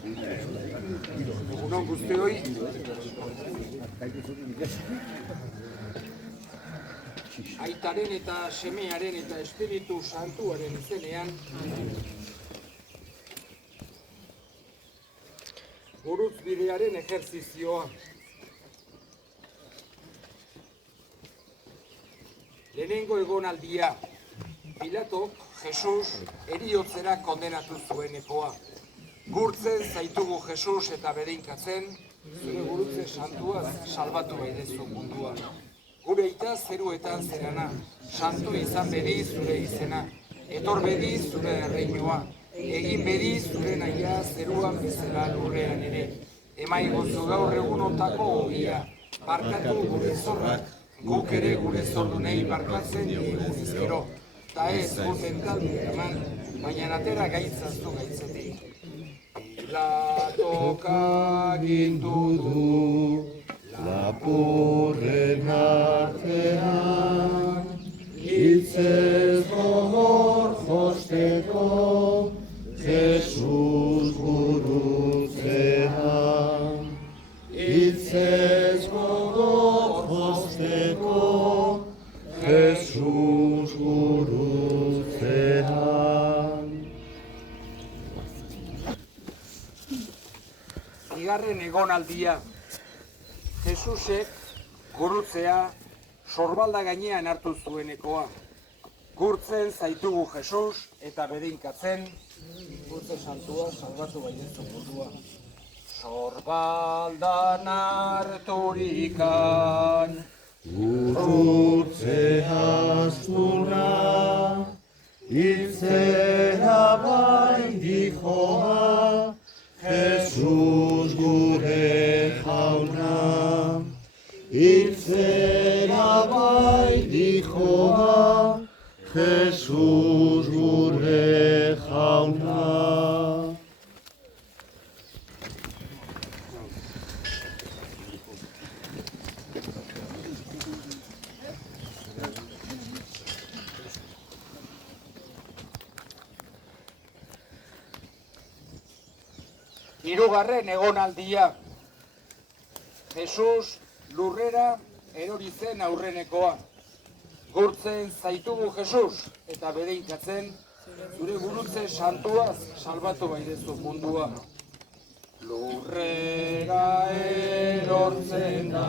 Egunon guztioi. Aitaren eta semearen eta Espiritu Santuaren izenean Gurutzbidearen ejerzizioa. Lehenengo egonaldia, Pilatok Jesus heriotzera kondenatu zuenekoa. Gurtzen zaitugu Jesus eta bedeinkatzen, zure gurutze santuaz salbatu baidezu mundua. Gure aita zeruetan zerana, santu izan bedi zure izena, etor bedi zure erreinua, egin bedi zure nahia zeruan bezala lurrean ere. Emaiguzu gaur egunotako ogia, barkatu gure zorrak, guk ere gure zordunei barkatzen digun ezkero. Ta ez guten talde eraman, baina atera gaitzaztu gaitzetik. Pilatok agindu du, lapurren artean, hitzez gogor josteko, Jesus gurutzean. Hitzez gogor josteko, Jesus gurutzean. Bigarren egonaldia, Jesusek gurutzea sorbalda gainean hartu zuenekoa. Gurtzen zaitugu Jesus eta bedeinkatzen, gurtze santua salbatu baidezu mundua. Sorbaldan harturikan, Gurutze astuna, hiltzera bai dijoa, Jesus gure jauna. Hiltzera bai dijoa, Jesus gure jauna. Hirugarren egonaldia, Jesus lurrera erori zen aurrenekoa. Gurtzen zaitugu Jesus eta bedeinkatzen, zure gurutze santuaz salbatu baidezu mundua. Lurrera erortzen da,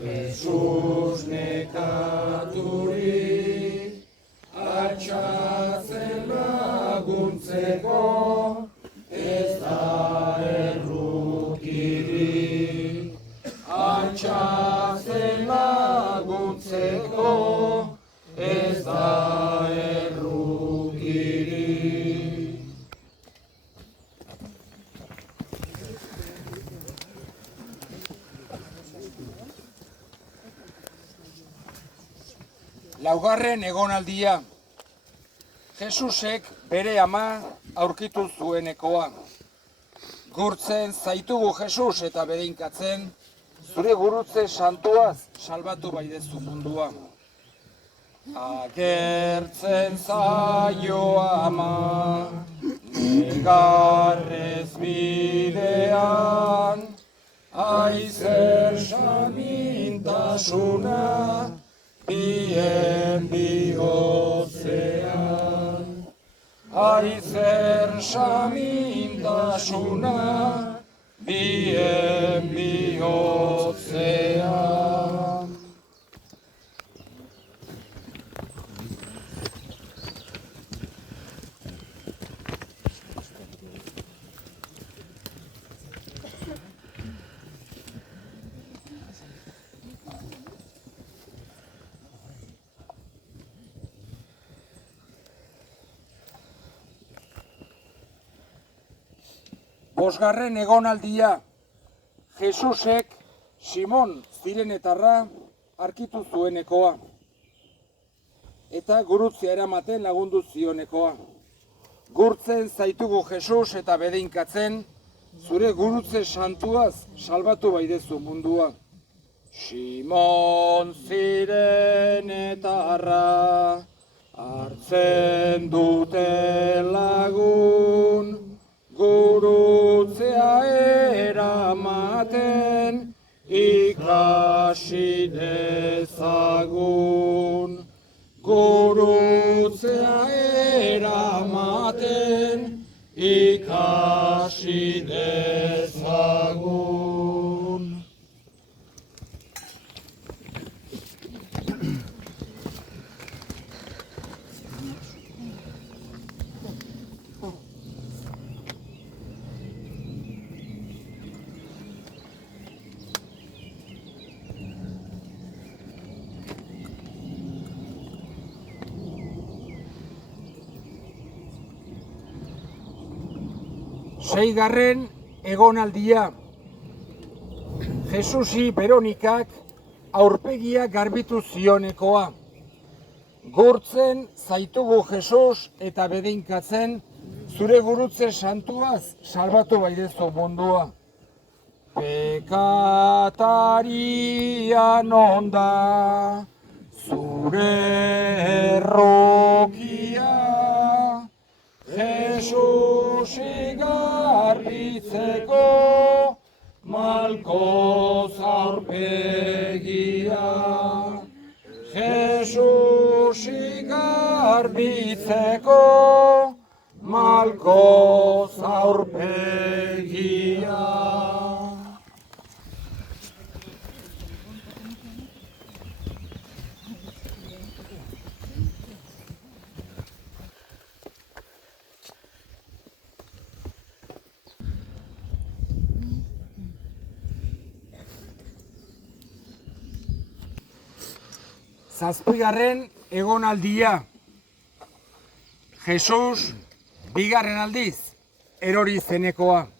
Jesus nekaturik, atxatzen laguntzeko, ez da errukirik. Atxatzen laguntzeko, ez da errukirik. Laugarren egonaldia, Jesusek bere ama aurkitu zuenekoa. Gurtzen zaitugu Jesus eta bedeinkatzen, zure gurutze santuaz salbatu baidezu mundua. Agertzen zaio ama, negarrez bidean, aizer samintasuna, bien bihotzean. Aizer samintasuna, bien bihotzean. Bosgarren egonaldia, Jesusek Simon zirenetarra arkitu zuenekoa eta gurutzea eramaten lagundu zionekoa. Gurtzen zaitugu Jesus eta bedeinkatzen, zure gurutze santuaz salbatu baidezu mundua. Simon zirenetarra hartzen dute lagun, guru eramaten, ikasi dezagun. Gurutzea eramaten, ikasi dezagun. Seigarren egonaldia. Jesusi Beronikak aurpegia garbitu zionekoa. Gurtzen zaitugu Jesus eta bedeinkatzen, zure gurutze santuaz salbatu baidezu mundua. Pekataria non da, zure errokia, Jesusi garbitzeko, malkoz aurpegia. Jesusi garbitzeko, malkoz aurpegia. Zazpigarren egonaldia. Jesus bigarren aldiz erori zenekoa.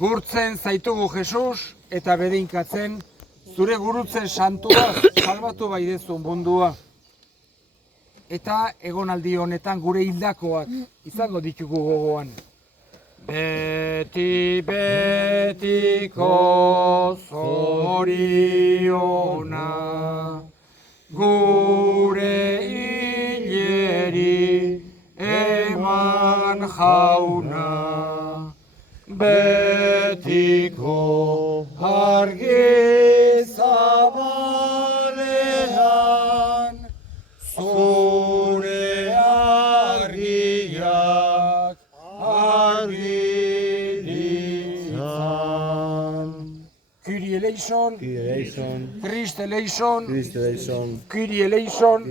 Gurtzen zaitugu Jesus eta bedeinkatzen, zure gurutze santuaz salbatu baidezu mundua. Eta egonaldi honetan gure hildakoak izango ditugu gogoan. Beti betiko zoriona, gure hileri eman jauna, betiko argi zabalean, zure argiak argi ditzan. Kyrie eleison, Christ eleison, Kyrie eleison,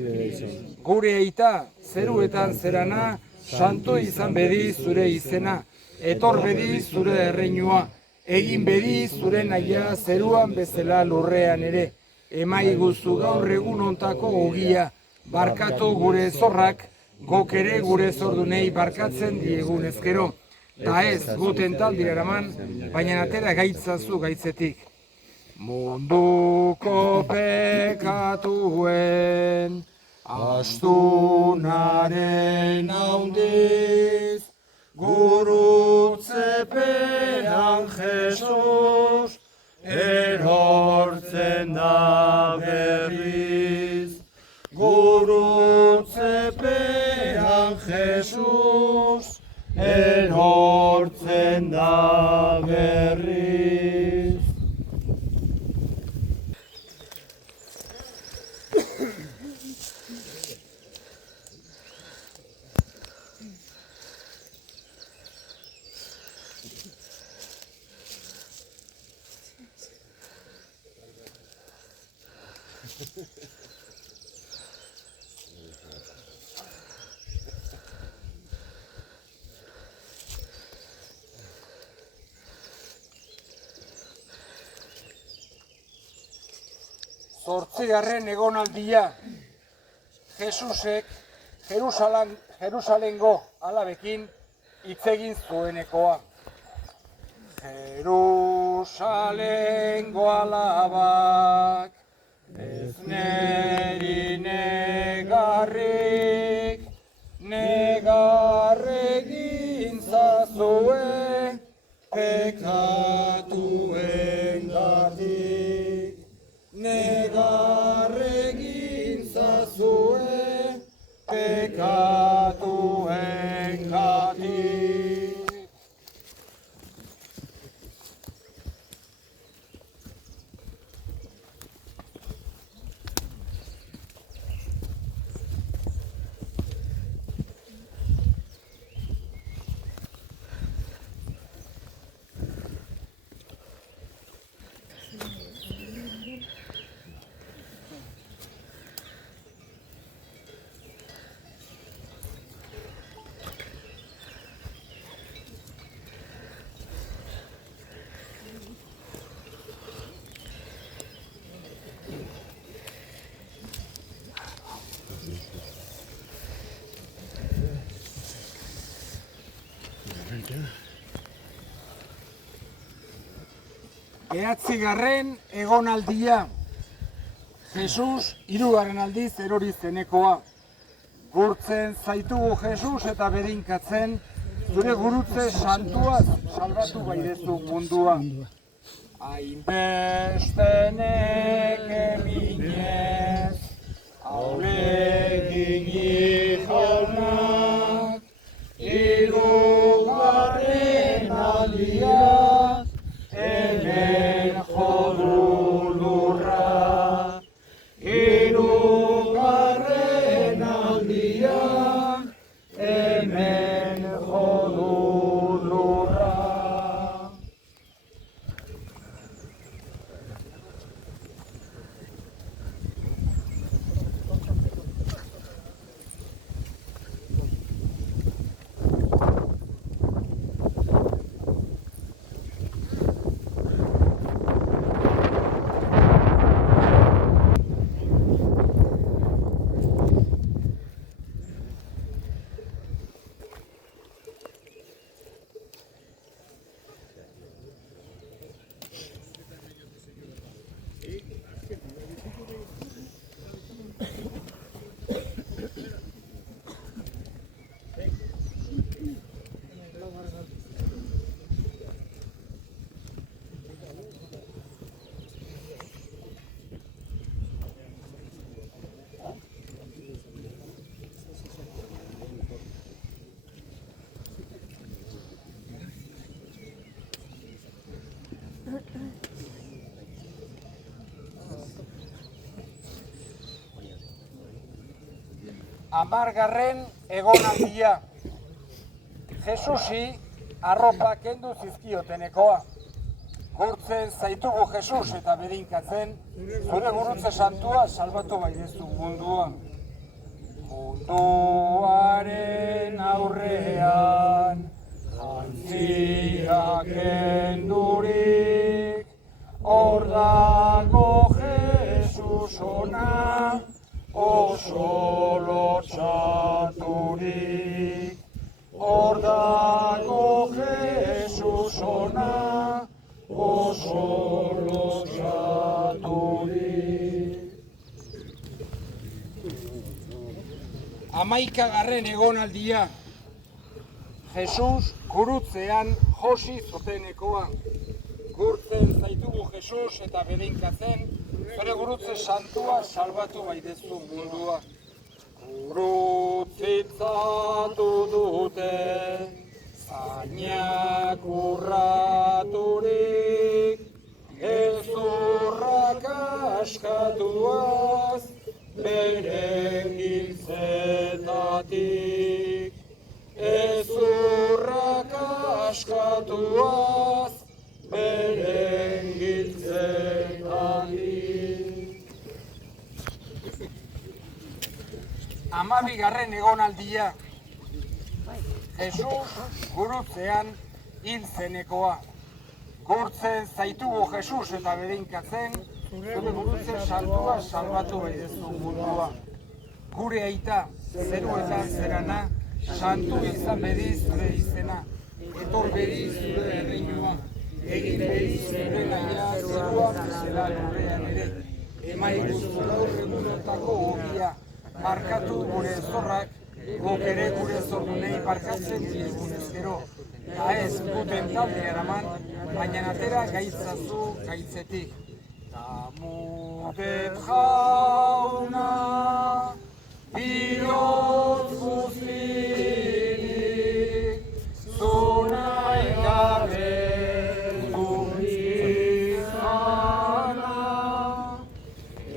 gure aita zeruetan zerana, santu izan bedi zure izena, etor bedi zure erreinua, egin bedi zure nahia zeruan bezala lurrean ere, emaiguzu gaur egun ontako ogia, barkatu gure zorrak, gok ere gure zordunei barkatzen diegun ezkero. Ta ez guten taldira eraman, baina atera gaitzazu gaitzetik. Munduko pekatuen astunaren haundiz, gurutzepean Jesus erortzen da berriz. Gurutzepean Jesus erortzen da berriz. Zortzigarren egonaldia. Jesusek Jerusalengo alabekin hitz egin zuenekoa. Jerusalengo alabak, ez neri negarrik, negarregin zazue, pekatuen gatik. Negarregin zazue, pekatuen gatik. Behatzigarren egonaldia. Jesus hirugarren aldiz erori zenekoa. Gurtzen zaitugu Jesus eta bedinkatzen, zure gurutze santuaz salbatu baidezu mundua. Hainbestenek eminez, Aulegin jaunak, hirugarren aldia, hemen jodu lurra. Hirugarren aldia, hemen jodu lurra. Hamargarren egonaldia. Jesusi arropa kendu zizkiotenekoa. Gurtzen zaitugu Jesus eta bedinkatzen, zure gurutze santua salbatu baidezu mundua. Munduaren aurrean, jantziak kendurik, hor dago Jesus ona, oso lotxaturik. Hor dago Jesus ona, oso lotxaturik. Hamaikagarren egonaldia. Jesus gurutzean josi zotenekoa. Gurtzen zaitugu Jesus eta bedinkatzen, bere gurutze santua salbatu baidezu mundua. Gurutzitzatu dute, zainak urraturik, gezurrak askatuaz, bere giltzetatik. Gezurrak askatuaz, bere giltzetatik. Hamabigarren egonaldia. Jesus gurutzean hil zenekoa. Gurtzen zaitugu Jesus eta bedinkatzen, zure gurutze santua salbatu baidezu mundua. Gure aita, zeruetan zerana, santu izan bedi zure izena. Etor bedi zure erreinua, egin bedi zure naia zeruak zela lurrean ere. Emaiguzu gaur egunotako ogia, markatu gure zorrak, guk ere gure zordunei barkatzen diegunez gero. Eta ez guten talde eraman, baina atera gaitzazu gaitzetik. Damudet jauna, bihotz guztirik, zu nahi gabe izana.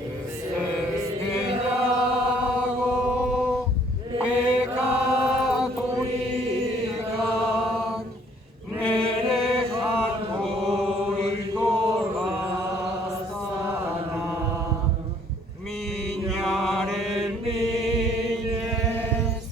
Ez gehiago bekaturikan, nere jangoiko lazana. Minaren minez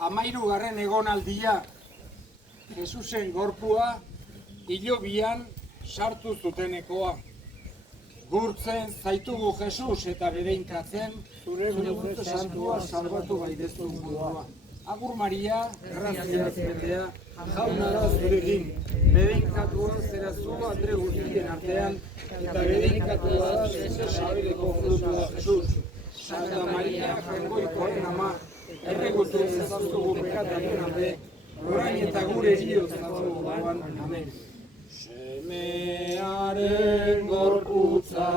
Hamahirugarren egonaldia, Jesusen gorpua hilobian sartu zutenekoa. Gurtzen zaitugu Jesus eta bedeinkatzen, zure gurtze santua salbatu gaidezu mundua. Agur Maria, graziaz betea, jauna da zurekin, bedeinkatua zera zu andre guztien artean, eta bedeinkatua da zure sabeleko frutua Jesus. Santa Maria, jengoikoen ama, erregutu ezazugu pekataren alde, orain eta gure heriotzazugu guan, amen. Semearen gorputza,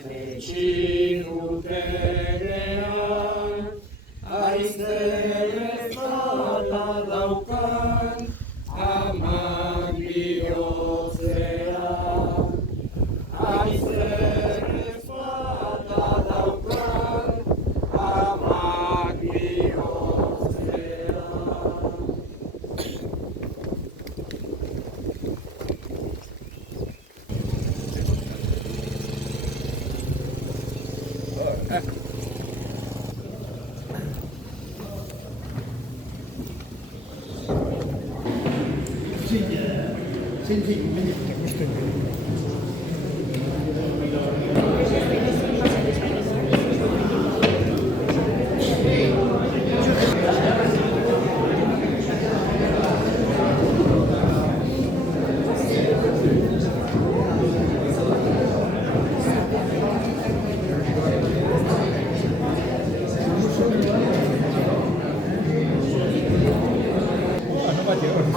jetxin utenean, aizen ezala daukan, amak bihotzean. Aizen ezala daukan, amak bihotzean.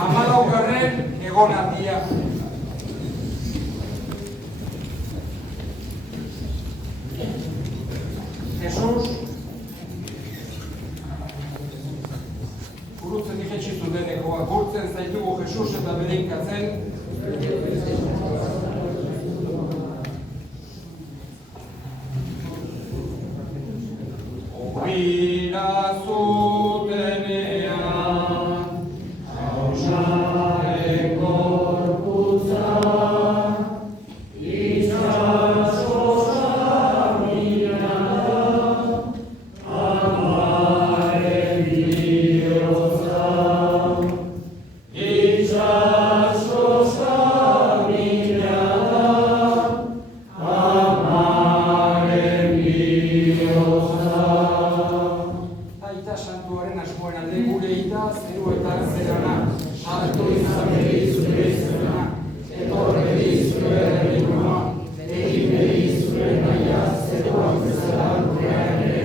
Hamalaugarren egonaldia. Jesus gurutzen iketsi zutenekoa, gurtzen zaitugu Jesus eta bedeinkatzen, obira zutenean, hausaren gorputza, itxaso samina da, amaren bihotza. Itxaso samina da, amaren bihotza. Aita santuaren asmoen alde gure ita zeruetan zerana, salto izan bedi zure izena, etorri zure erregimua, egin bedi zure naia zeruan bezala lurrean ere,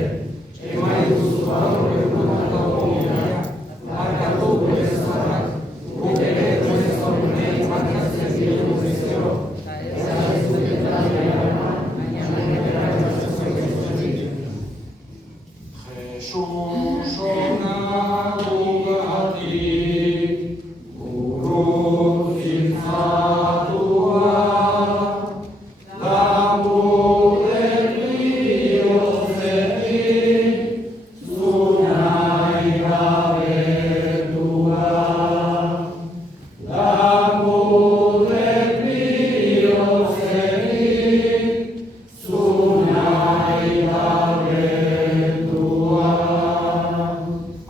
emaiduzu gaur egunetako ongiria, markatu gure zaharrak, guk ere gure zorunei markatzen diogu zizio, eta ez dutela dira, Jesus onagugatik, gurutzin zatua, laburen bihotzetik, zu nahi gabetua. Laburen bihotzetik, zu nahi gabetua.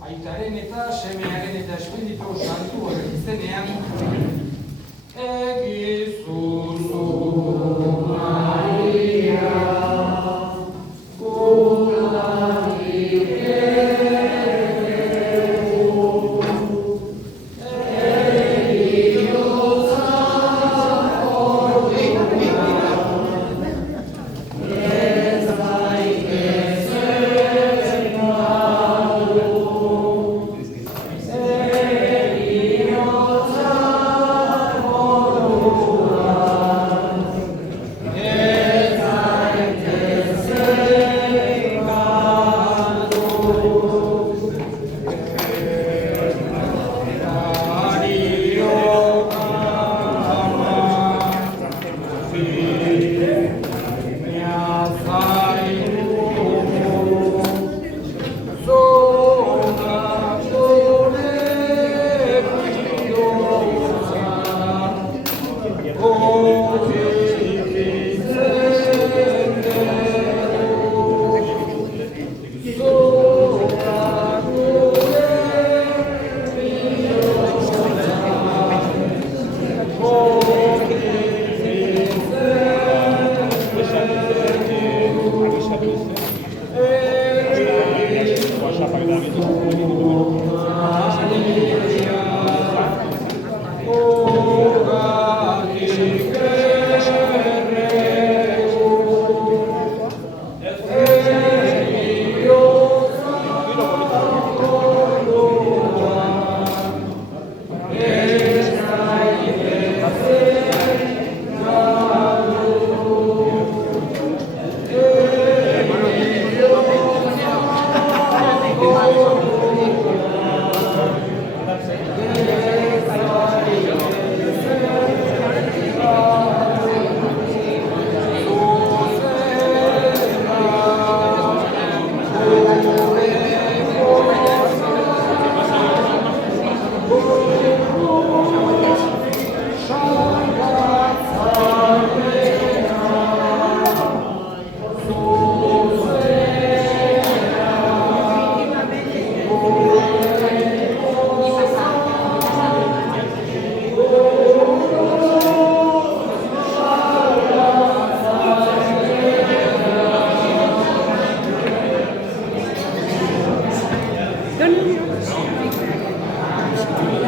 Aitaren eta semearen eta espiritu santuaren izenean,